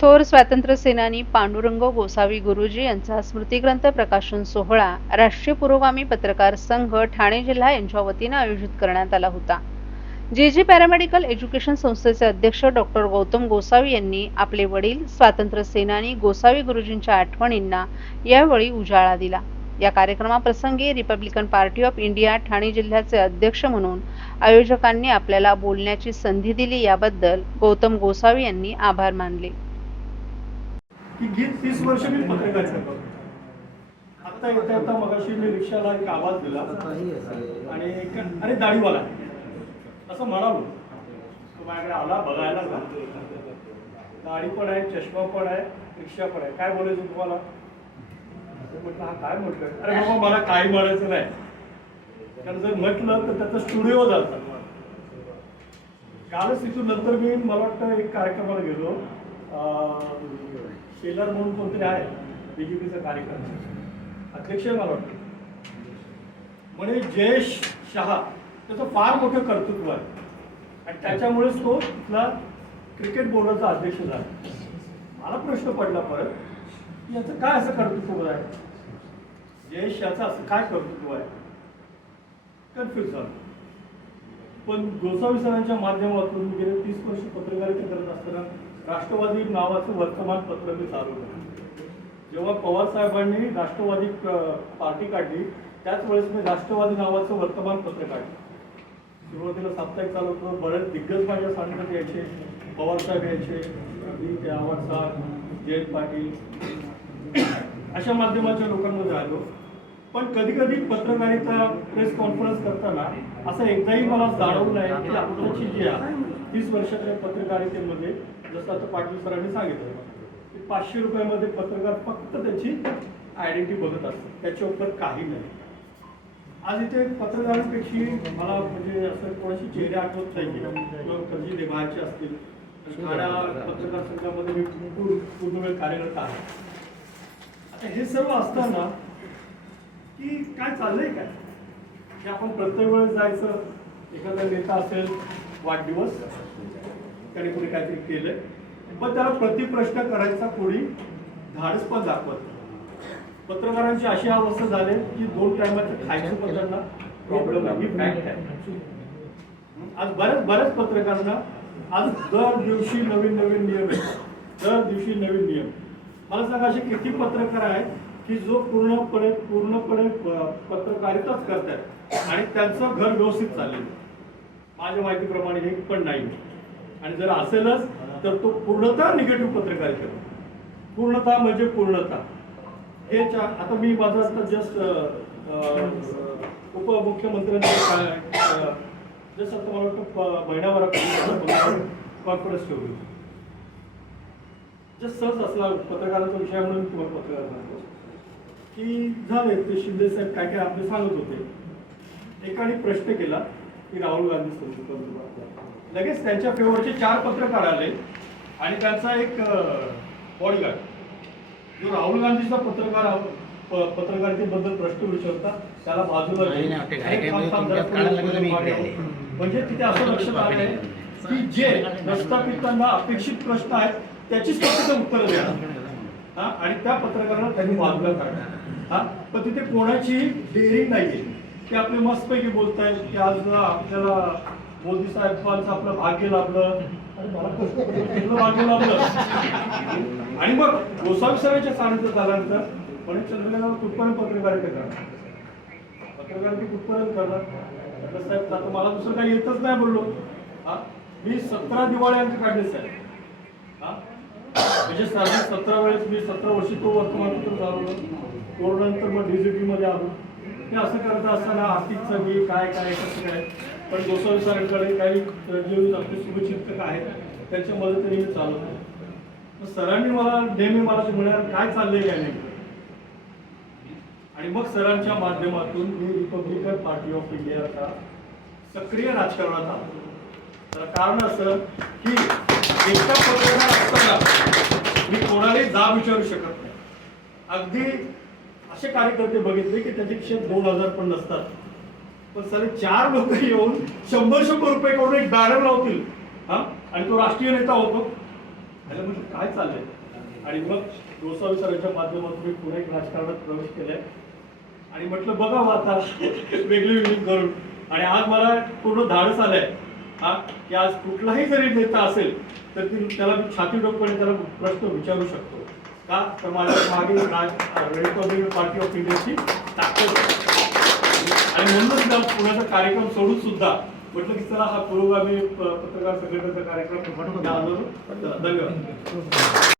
थोर स्वातंत्र्य सेनानी पांडुरंग गोसावी गुरुजी यांचा स्मृतिग्रंथ प्रकाशन सोहळा राष्ट्रीय पुरोगामी पत्रकार संघ ठाणे जिल्हा यांच्या वतीनं आयोजित करण्यात आला होता. जे जे पॅरामेडिकल एज्युकेशन संस्थेचे अध्यक्ष डॉक्टर गौतम गोसावी यांनी आपले वडील स्वातंत्र्य सेनानी गोसावी गुरुजींच्या आठवणींना यावेळी उजाळा दिला. या कार्यक्रमाप्रसंगी Republican party of India Thane जिल्ह्याचे अध्यक्ष म्हणून आयोजकांनी आपल्याला बोलण्याची संधी दिली याबद्दल गौतम गोसावी यांनी आभार मानले. की गीत तीस वर्ष मी पत्रकार करतो आता येता येता मगाशी मी रिक्षाला एक आवाज दिला. आणि एक- अरे दाढीवाला. असं म्हणालो. तो माझ्याकडे आला बघायला का दाढी पण आहे चष्मा पण आहे रिक्षा पण आहे. काय बोलायचं तुम्हाला? म्हटलं हा काय म्हटलं? अरे बाबा मला काही म्हणायचं नाही. कारण जर म्हटलं तर त्याचा स्टुडिओ जातात कालच तिथून नंतर मी मला वाटतं एक कार्यक्रमाला गेलो. सेलर म्हणून कोणतरी आहे बीजेपीचा कार्यक्रम. अध्यक्ष मला वाटतं. म्हणजे जयेश शहा त्याचं फार मोठं कर्तृत्व आहे. आणि त्याच्यामुळेच तो तिथला क्रिकेट बोर्डाचा अध्यक्ष झाला. मला प्रश्न पडला परत की याचं काय असं कर्तृत्व आहे? जयेश याचं असं काय कर्तृत्व आहे? कन्फ्युज झालं. पण गोसावी सरांच्या माध्यमातून गेले तीस वर्ष पत्रकारिता करत असताना राष्ट्रवादी नावाचं वर्तमानपत्र मी चालवलं जेव्हा पवार साहेबांनी राष्ट्रवादी पार्टी काढली त्याच वेळेस मी राष्ट्रवादी नावाचं वर्तमानपत्र काढलं. सुरुवातीला साप्ताहिक चालवतो बरेच दिग्गज माझ्या सांगण्यात यायचे पवार साहेब यायचे अगदी आवाज साहेब जयंत पाटील. अशा माध्यमाच्या लोकांमध्ये आलो. पण कधी कधी पत्रकारिता प्रेस कॉन्फरन्स करताना असं एकदाही मला जाणवलं नाही की आताची जी आहे तीस वर्षाच्या पत्रकारितेमध्ये जसं आता पाटील सरांनी सांगितलं की पाचशे रुपयामध्ये पत्रकार फक्त त्याची आयडेंटिटी बघत असतात. त्याच्या उपर काही नाही. आज इथे पत्रकारांपेक्षी मला म्हणजे असं कोणाशी चेहरे आठवत नाही किंवा कधी निभायचे असतील. ठाणा पत्रकार संघामध्ये मी पूर्ण पूर्ण वेळ कार्यरत आहे. आता हे सर्व असताना की काय चाललंय काय? की आपण प्रत्येक वेळेस जायचं. एखादा नेता असेल वाढदिवस. त्याने कोणी काहीतरी केलंय. पण त्याला प्रतिप्रश्न करायचा कोणी धाडस पण दाखवत पत्रकारांची अशी अवस्था झाली की दोन टायमाचं खायचं पण त्यांना प्रॉब्लेम आहे फॅक्ट आहे. आज बऱ्याच बऱ्याच पत्रकारांना आज दर दिवशी नवीन नवीन नियम आहेत. दर दिवशी नवीन नियम. मला सांगा असे किती पत्रकार आहेत की जो पूर्णपणे पूर्णपणे पत्रकारिताच करतायत आणि त्यांचं घर व्यवस्थित चाललेलं माझ्या माहितीप्रमाणे हे पण नाही. आणि जर असेलच तर तो पूर्णतः निगेटिव्ह पत्रकारिता पूर्णतः म्हणजे पूर्णतः. हे चा- आता मी माझं आता जस्ट उपमुख्यमंत्र्यांचं जस्ट आता मला वाटतं प- कॉन्फरन्स ठेवली जस्ट सहज असला पत्रकाराचा विषय म्हणून तुम्हाला पत्रकार सांगतो की झाले ते शिंदे साहेब काय काय आपले सांगत होते. एकाने प्रश्न केला की राहुल गांधी सोबत पंतप्रधान लगेच त्यांच्या फेवरचे चार पत्रकार आले आणि त्यांचा एक बॉडीगार्ड जो राहुल गांधीचा पत्रकार पत्रकारितेबद्दल प्रश्न विचारता त्याला बाजूला. म्हणजे तिथे असं लक्षात आलं आहे की जे प्रस्थापितांना अपेक्षित प्रश्न आहेत त्याचीच फक्त उत्तरं हा आणि त्या पत्रकाराला त्यांनी बाजूला काढलं. हा पण तिथे कोणाची डेअरिंग नाहीये. ते आपले मस्तपैकी बोलतायत की आज आपल्याला मोदी साहेबांचं आपलं भाग्य लाभलं. कसं भाग्य लाभलं. आणि मग गोसावी साहेबांच्या सानिध्यात झाल्यानंतर म्हणे चंद्रकांत कुठपर्यंत पत्रकारिता करणार? पत्रकारिता कुठपर्यंत करणार? साहेब आता मला दुसरं काही येतच नाही बोललो. हा? मी सतरा दिवाळी अंक काढले साहेब. हा? म्हणजे साधारण सतरा वेळेस मी सतरा वर्षी तो वर्तमानपत्र चालवलं कोरोनानंतर मग डीजीपी मध्ये आलो. ते असं करत असताना आर्थिक सगळी काय काय कसं काय? पण गोसावी सरांकडे काही जे आपले शुभचिंतक आहेत त्यांच्या मदतीने मी चालवतो. मग सरांनी मला नेहमी मला ते काय चाललंय काय नाही आणि मग सरांच्या माध्यमातून मी रिपब्लिकन पार्टी ऑफ इंडियाचा सक्रिय राजकारणात आलो. तर कारण असं की एकटा पत्रकार असताना मी कोणालाही जाब विचारू शकत नाही. अगदी असे कार्यकर्ते बघितले की त्याचे क्षेत्र दोन हजार पण नसतात. पण सर चार लोक येऊन शंभर शंभर रुपये करून एक बॅनर लावतील. हा? आणि तो राष्ट्रीय नेता होतो. त्याला म्हणजे काय चाललंय? आणि मग गोसावी सरांच्या माध्यमातून मी पुन्हा एक राजकारणात प्रवेश केलाय. आणि म्हटलं बघा आता वेगळी वेगळी करून. आणि आज मला पूर्ण धाडस आलंय. हा? की आज कुठलाही जरी नेता असेल तर ती त्याला मी छाती डोकपणे त्याला प्रश्न विचारू शकतो. का? तर माझ्या मागे राज रिपब्लिकन पार्टी ऑफ इंडियाची ताकद आहे. आणि म्हणूनच मी आज पुण्याचा कार्यक्रम सोडून सुद्धा म्हटलं की चला हा पुरोगामी पत्रकार संघटनेचा कार्यक्रम धन्यवाद.